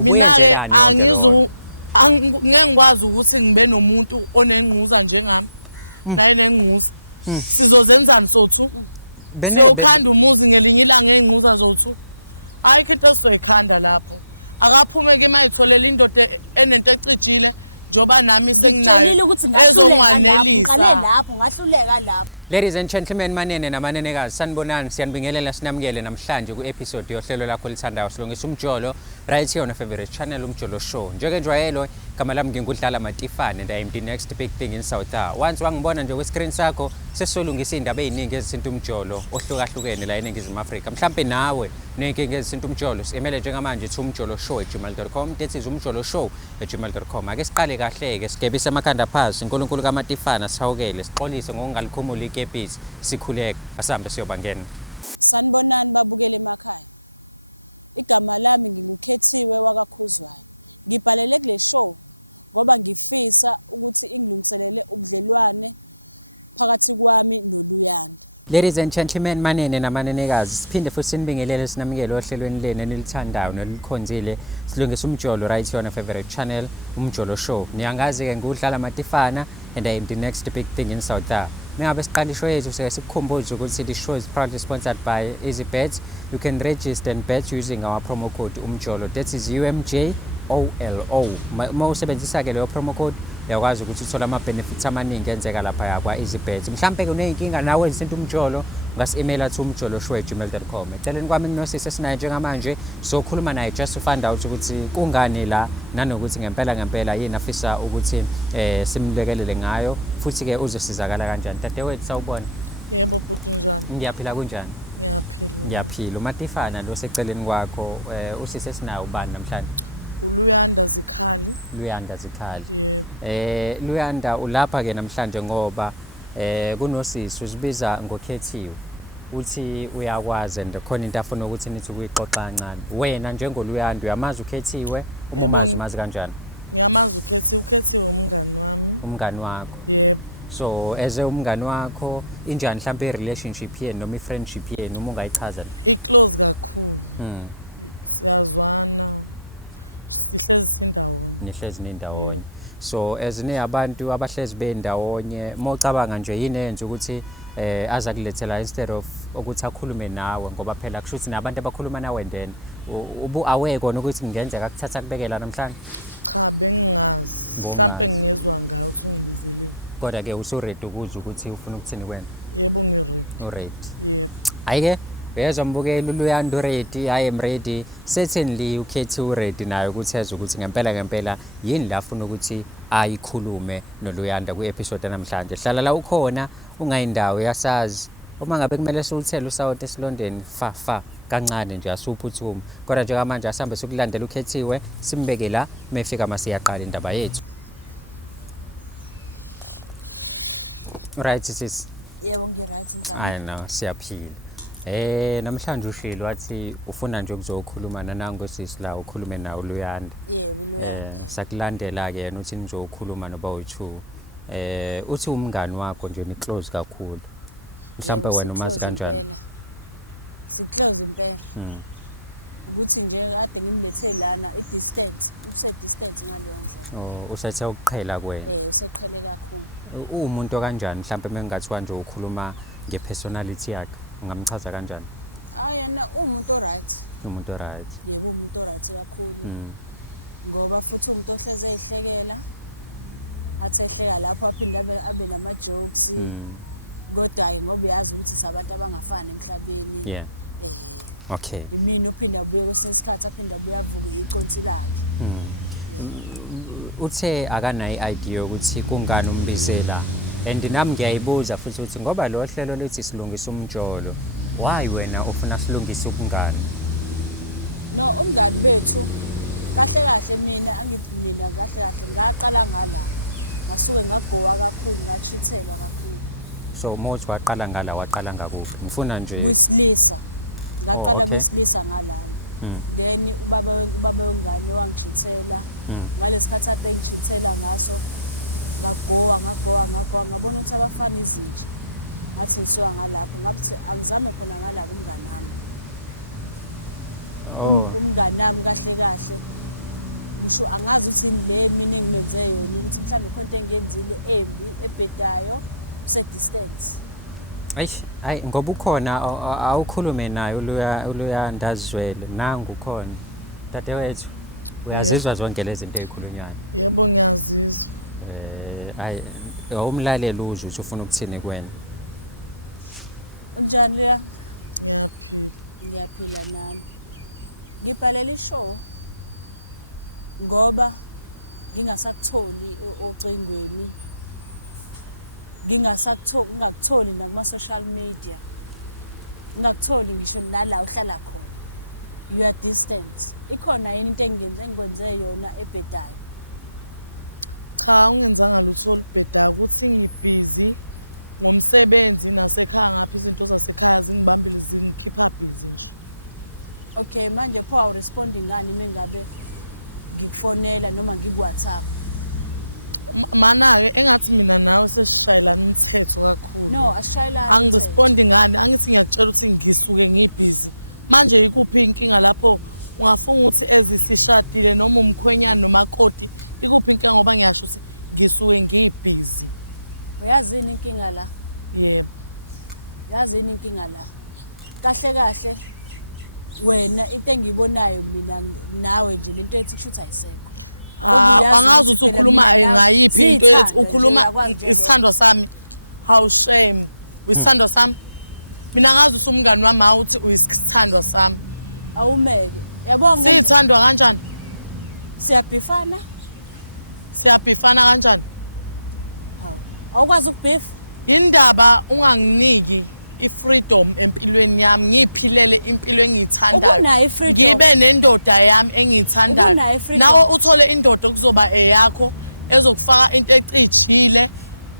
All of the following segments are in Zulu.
Mina-ke ngeke ngikwazi ukuthi ngibe nomuntu onengquza njengami naye nenguza. Sizozenzani sothu? Siyokhanda umuzi ngelinye ilanga engquza zothu. Ayikho into esizoyikhanda lapho. Akaphume ke mayitholela indoda enento ecijile njoba nami senginayo ezongwanelisa. Lapho ngahluleka lapho. Ladies and gentlemen, manene namanenekazi, sanibonani, siyanibingelela, sinamukele namhlanje ku-episode yohlelo lakho lithandayo silungisa umjolo right here on a favorite channel, Umjolo Show. Njengenjwayelo, igama lami ngingudlala Matifane and I am the next big thing in South Africa. Once wangibona nje kwi-screen sakho, sesolungisa indaba eziningi ezisinto umjolo ohlukahlukene la eNingizimu Afrika. Mhlambe nawe nenkinga ezisinto umjolo, simele njengamanje umjoloshow@gmail.com, that is umjoloshow@gmail.com. Ake siqale kahle-ke, sigebise amakhanda phansi, uNkulunkulu kaMatifane sihawukele, sixolise ngokungalikhumuli ikepisi, sikhuleke, asambe siyobangena. Sanibonani babukele emakhaya. Igama lami ngingukhethiwe wakaKhuzwayo. Ngibhalele kule show ngoba ngifisa ukuthi ingilungiselele ubudlelwane phakathi kwami noLuyanda. Ladies and gentlemen, manene namanenekazi, siphinde futhi sinibingelele sinamukele ohlelweni lenu enilithandayo nelikhonzile silungisa umjolo right here on a favorite channel, Umjolo Show. Niyangazi-ke ngudlala Matifane and I am the next big thing in South Africa. Mengabe siqala ishow yethu sikukhumbuze ukuthi the show is proudly sponsored by EasyBet. You can register and bet using our promo code UMJOLO, that is UMJOLO. Uma usebenzisa-ke leyo promo code uyakwazi ukuthi uthole ama-benefits amaningi enzeka lapha kwa EasyBet. Mhlampe kuneyinkinga nawe ezisinto umjolo, ungasi-emaila to umjoloshow@gmail.com. Eceleni kwami kunosisi esinayo njengamanje, sokhuluma naye just to find out ukuthi kungani la nanokuthi ngempela yini afisa ukuthi simlekelele ngayo, futhi-ke uzosizakala kanjani. Dadewethu, sawubona. Yebo bhuti, njani? Ngiyaphila kunjani? Ngiyaphila. uMatifane lo seceleni kwakho, usisi esinayo ubani namhlanje? uLuyanda Zikhali. Luyanda Zikhali. Yebo. Luyanda ulapha-ke namhlanje ngoba kunosisi uzibiza ngokhethiwe. Uthi uyakwazi and khona into afuna ukuthi nithi ukuyixoxa kancane. Wena njengoluyanda uyamazi ukhethiwe, umazi kanjani? Ngiyamazi ukhethiwe umngani wami. Umngani wakho? Yebo. So as umngani wakho injani mhlambe i-relationship yenu noma i-friendship yenu uma ungayichaza? I-close kakhulu. Siyazwana. Sihlezi sindawonye. Nihlezi nindawonye. So as abantu abahlezi bendawonye, mocabanga nje yini enze ukuthi aza kulethela instead of ukuthi akhulume nawe, ngoba phela kusho ukuthi nabantu abakhuluma nawe then aware kona ukuthi kungenzeka kuthatha kubekela namhlanje? Cha, bengingazi. Mhlambe ngezwe ngayo ukuthi ungibizele. Kodwa-ke usu-ready ukuzwa ukuthi ufuna ukuthini kwena? Yebo, ngi-ready. U-ready? Yebo. Hayi-ke uyezwa mbukeli uLuyanda u-ready, I am ready. Certainly ukhethiwe u-ready nayo ukuthi ezwe ukuthi ngempela yini la afuna ukuthi ayikhulume noLuyanda kwi-episode namhlanje. Hlala la ukhona, ungayindawo yasazi. Uma ngabe kumele siwuthele usawoti esilondeni, fa kancane nje asuphuthuma. Kodwa njengamanje asambe sokulandela ukhethiwe, simbeke la mefika masiyaqala indaba yethu. Right sis? Yebo, ngi-right njani? Hayi no, siyaphila. Namhlanje ushilo wathi ufuna nje ukuzokhuluma nanangosisi la ukhulume nawo uLuyanda. Yebo, uLuyanda. Sakulandela-ke yena uthi nizokhuluma noba u2. Uthi umngani wakho nje ni-close kakhulu. Mhlawumbe wena umazi kanjani? Si-close impela. Ukuthi nje kade ngimlethe lana i-distance, use-distance ngaleyo ndlela. Oh, usethe ukuqhela kwena? Useqhele kakhulu. Umuntu kanjani mhlawumbe mengingathiwa nje ukhuluma nge-personality yakhe, ungamchaza kanjani? Yena umuntu o-right. Umuntu o-right. Yebo, umuntu o-right kakhulu. Ngoba futhi umuntu ohleze ehlekela, athi ehleka lapho aphinde abe nama-jokes. Kodwa-ke ngoba uyazi ukuthi sabantu abangafani emhlabeni. Yeah. Okay. Imini uphinde abuye kwesinye isikhathi aphinde abuye avuke iconsi lakhe. Uthe akanayo i-idea ukuthi kungani umbizela, and nami ngiyayibuza futhi ukuthi ngoba lo hlelo lithi silungisa umjolo, why wena ufuna silungise ukungani? No, umngani bethu kahle mina angithi mina kahle ngaqala ngala, ngasuke ngagowa kakhulu, ngachithelwa kakhulu. So mothi waqala ngala, waqala ngakuphi? Ngifuna nje kwisilisa, ngaqala kwisilisa ngalana. Then ubaba wengane wangishithela. Ngalesikhathi ade ngishithela ngaso ngagowa ngabona ukuthi abafana izinja. Ngathi ngisuka ngalapho ngathi angizame khona ngalapho umngani nami. Umngani nami kahle ngisho angazi ukuthi le mina engimenze yona ukuthi mhlawumbe khonto engenzile embi ebhedayo kuse distance. Hayi ngoba ukhona awukhulume naye uluya ndazizwele nangu khona. Dadewethu uyazizwa zonke lezi zinto ezikhulunywayo. Yebo ngiyazizwa. Hayi umlaleli uzwe ukuthi ufuna ukuthini kuwena. Unjani Leya? Ngiyaphila nami. Ngibhalela ishow ngoba ngingasakutholi ocingweni. Ngingakutholi nakuma social media. Ngingakutholi ngisho nala uhlala khona. You are distant. Ikhona yini into engikwenze yona ebhedayo? Cha ungenzanga lutho olubhedayo ukuthi ngibusy ngomsebenzi nasekhaya ngapha izinto zasekhaya zingibambile zingikhipha busy nje. Okay manje pho awu responding ngani mengabe ngikufonela noma ngikuWhatsApp? Mana ke engathi mina nawe sesishayelana umthetho kakhulu. No asishayelana. Angirespondi ngani angithi ngiyakutshela ukuthi ngisuke ngibusy. Manje ikuphi inkinga lapho ungafunga ukuthi ezisishadile noma umkhwenyana nomakoti ikuphi inkinga ngoba ngiyasho ukuthi ngisuke ngibusy. Uyazini inkinga la? Yebo. Yazini inkinga la? Kahle wena into engiyibonayo mina nawe nje lento ethi kusho ukuthi ayisekho. Angazi ukuthi ukhuluma ngayiphi into ethi ukhuluma isithandwa sami. How shame. Uyisithandwa sami? Mina ngazi usumngani wami awuthi uyisithandwa sami. Awumeke. Yabonga. Sithandwa kanjani? Siyabhifana kanjani? Hawu. Awukwazi ukubhifa? Indaba unganginiki ifreedom empilweni yami ngiphilele impilo engiyithandayo. Ngibe nendoda yami engiyithandayo. Nawe uthole indoda okuzoba eyakho ezokufaka into ecijile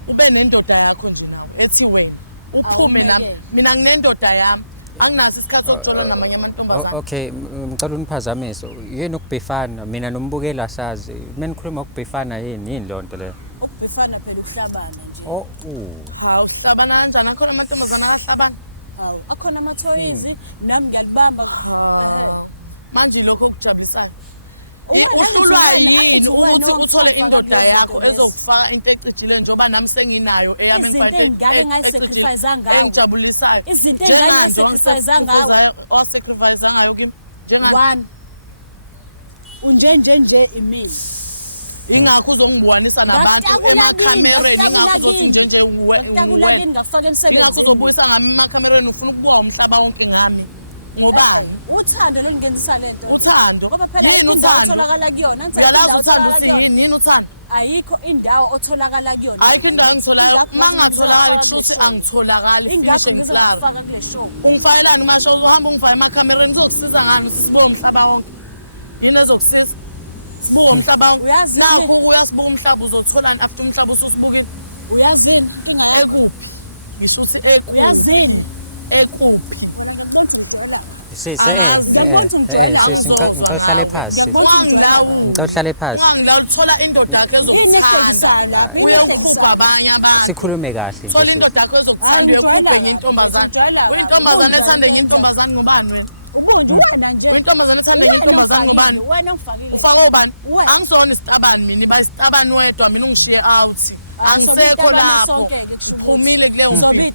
ube nendoda yakho nje nawe ethi wena uphume nami mina nginendoda yami anginaso isikhathi sokujola namanye amantombazana. Okay ngicela uniphazamise yini ukubhifana mina nombukeli asazi menikhuluma ukubhifana yini lonto le. Ukubhifana phela ukuhlabana nje. Hawu uhlabana kanjani akhona amantombazana akahlabana? Hawu akhona amathoyizi nami ngiyalibamba. Manje lokho okujabulisayo. Uhlulwa yini ukuthi uthole indoda yakho ezokufaka into ecijile njengoba nami senginayo eyami engifana ecijile engijabulisayo njenganje wasacrifice ngayo kimi njengani unjenje imini ingakho uzongibukanisa nabantu emakhamereni ingakho uzothi njenje wena ingakho uzobuyisa ngami emakhamereni ufuna ukubuka umhlaba wonke ngami ngobani uthando lo lingenzisa lento uthando yini uthando otholakala kuyona uyalazi uthando uthi yini uthando ayikho indawo otholakala kuyona ayikho indawo engitholakala mangatholakala kusho ukuthi angitholakali finish and clear ungifanelani masho uhamba ungifaka emakhamereni uzokusiza ngani sisibuke umhlaba wonke yini ezokusiza sibuke umhlaba wonke nakho uyasibuka umhlaba uzotholani after umhlaba ususibukile uyazini inkinga yakho ekuphi ngisho ukuthi ekuphi uyazini ekuphi wena ngiyakubona ungijwayela angazi ngiyakubona ungijwayela angizozwa ngawe ngiyakubona ungangilawula uthola indoda yakho ezokuthanda uyokhupha abanye abantu sikhulume kahle thola indoda yakho ezokuthanda uyokhupha enye intombazana uyintombazana ethanda enye intombazana ngobani wena ubunje wena nje uyintombazana ethanda enye intombazana ngobani wena ungifakile ufaka obani angisona isitabani mina iba isitabani wedwa mina ungishiye out angisekho lapho uphumile kuleyo mpilo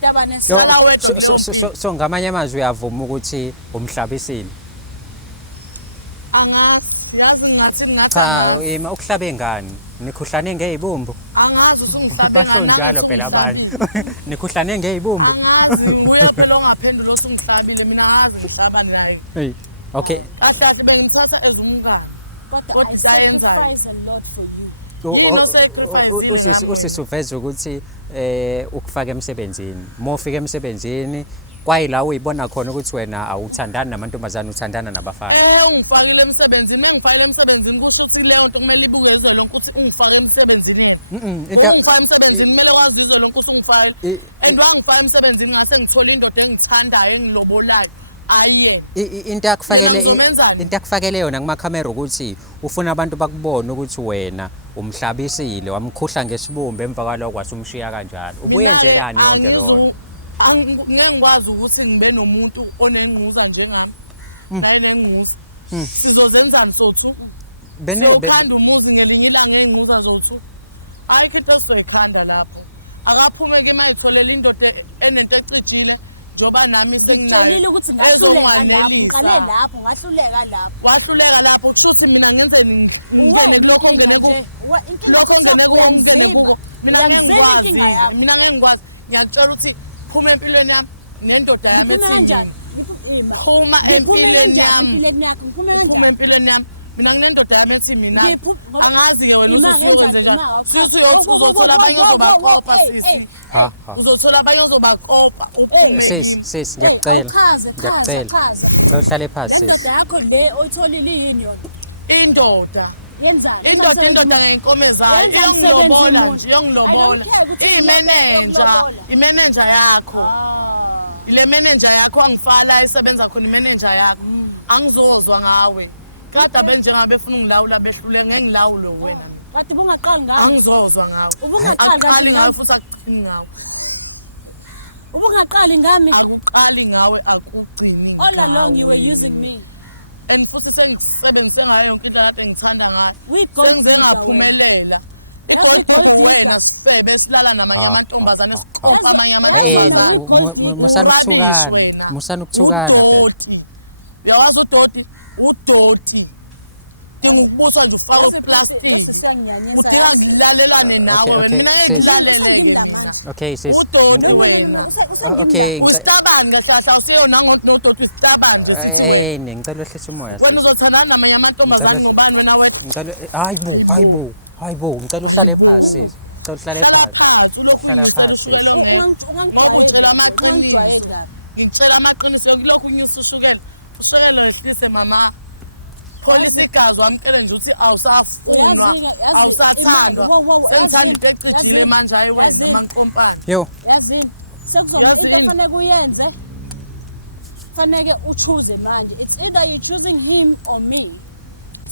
hlala wedwa kuleyo mpilo so ngamanye amazwi uyavuma ukuthi umhlabisile angazi yazi ngathi angazi ukuhlabe ngani nikhuhlane ngezibumbu angazi usungihlabe ngani nangithi ungihlabile nikhuhlane ngezibumbu angazi nguye phela ongaphendula osungihlabile mina angazi ngihlabani naye okay kahle kahle bengimthatha ezumngane kodwa I sacrifice a lot for you yini osacrificeile ngami wena usuveza ukuthi ukufaka emsebenzini mofika emsebenzini kwayila uyibona khona ukuthi wena awuthandani namantombazana uthandana nabafana ungifakile emsebenzini mengifakile emsebenzini kusho ukuthi leyo nto kumele ibukezwe lonke ukuthi ungifake emsebenzini yena ngoba ungifaka emsebenzini kumele kwazizwe lonke ukuthi ungifakile and wangifaka emsebenzini ngase ngithola indoda engithandayo engilobolayo ayiyena into yakufakele yena ngizomenzani into yakufakele yona kuma camera ukuthi ufuna abantu bakubona ukuthi wena umhlabisile wamkhuhla ngesibumbe emva kwalokho wasumshiya kanjalo mina ke angizu ngeke ngikwazi ukuthi ngibe nomuntu onenquza njengami naye nenquza sizozenzani sothu siyokhanda umuzi ngelinye ilanga engquza zothu ayikho into esizoyikhanda lapho akaphume ke mayitholela indoda enento ecijile njoba nami senginayo ezongwanelisa lapho ngahluleka lapho wahluleka lapho kusho ukuthi mina ngenze ngingene kulokho ongene ku lokho ongene ku ongene kuko mina ngeke ngikwazi ngiyakutshela ukuthi phuma empilweni yami nendoda yami ethi mina phuma empilweni yami phuma empilweni yami mina nginendoda yami ethi mina angazi ke wena usuyokwenza njani sithi uzothola abanye ozobaqopha sisi uzothola abanye ozobakopa uphume kimi awuchaze chaza uhlale phansi le ndoda yakho le oyitholile yini yona indoda yenzani indoda ngenkomo zayo iyongilobola nje iyongilobola imeneja yakho ile manager yakho angifala isebenza khona imanager yakho angizozwa ngawe kade abenjengabe befuna ngilawula behlule ngeke ngilawule wena mina kade bungaqali ngawe angizozwa ngawe aqali ngawe futhi akuqini ngawe ubungaqali ngami akuqali ngawe akugcini ngawe all along you were using me and futhi sengisebenzise ngayo yonke indlela kade ngithanda ngayo sengize ngaphumelela igold digger wena sifebe silala namanye amantombazane siqopha amanye amantombazane urabish wena udoti uyawazi udoti dinga ukubuswa nje ufake iplastic udinga kulalelane nawe wena mina ngeke kulaleleke mina udoti wena ustabani kahlahla usiyo nangodoti ustabani nje sithi wena ngicela uhlise umoya wena uzothandana namanye amantombazane ngobani wena wethu hayibo ngicela uhlale phansi hlala phansi ulokhu ungisela ushukela ongekho ngoba utshela amaqiniso ngikutshela amaqiniso kulokhu unyusa ushukela ehlise mama police igazi wamkele nje ukuthi awusafunwa awusathandwa sengithanda into ecijile manje hayi wena amankompani yazini sekuzona into efanele uyenze fanele uchoose manje it's either you choosing him or me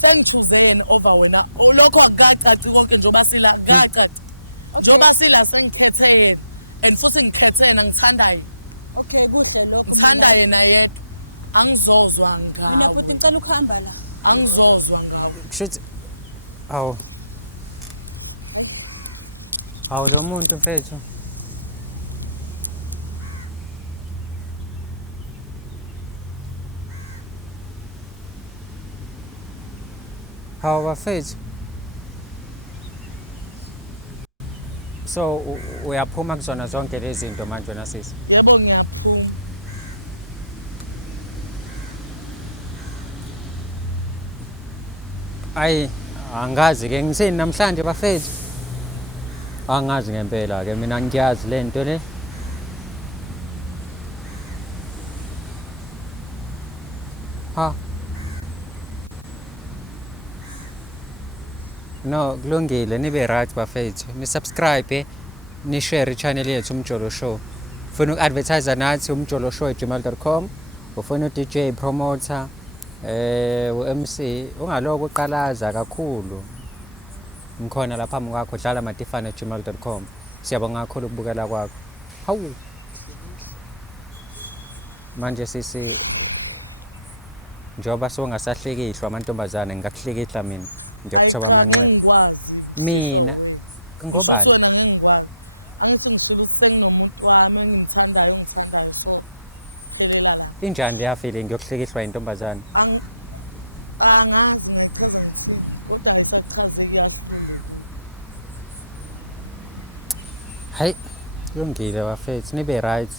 sengichoose yena over wena lokho akukacaci konke njoba sila akukacaci njoba sila sengikhethe yena and futhi ngikhethe yena ngithanda yena okay kuhle lokho ngithanda yena yedwa angizozwa ngawe mina futhi ngicela ukuhamba la angizozwa ngawe shithi awu hayi lo muntu mfethu bafethu so uyaphuma kuzona zonke lezi zinto manje wena sisi yebo ngiyaphuma ayi angazi ke ngiseni namhlanje bafethu angazi ngempela ke mina ngiyazi lento le no kulungile nibe right bafethu ni subscribe ni share channel yethu Umjolo Show ufuna uku-advertise nathi Umjolo Show @gmail.com ufuna DJ promoter u-MC ungaloko uqalaza kakhulu ngikhona lapha phambi kwakho dlala matifane@gmail.com siyabonga kakhulu ukubukela kwakho hawu manje sisi njoba songasahlekihlwa amantombazane ngikakuhlekihla mina ayicha ngeke ngikwazi sihlo wena ngisho ukuthi wena ngeke ngikwazi angithi ngishilo ukuthi senginomuntu wami engimthandayo so phelela lapha injani yafile ngiyokuhlekiswa intombazane angazi ngayichaza ngithini kodwa ayisakuchazeki yahlule kuyo hayi kulungile bafethu nibe right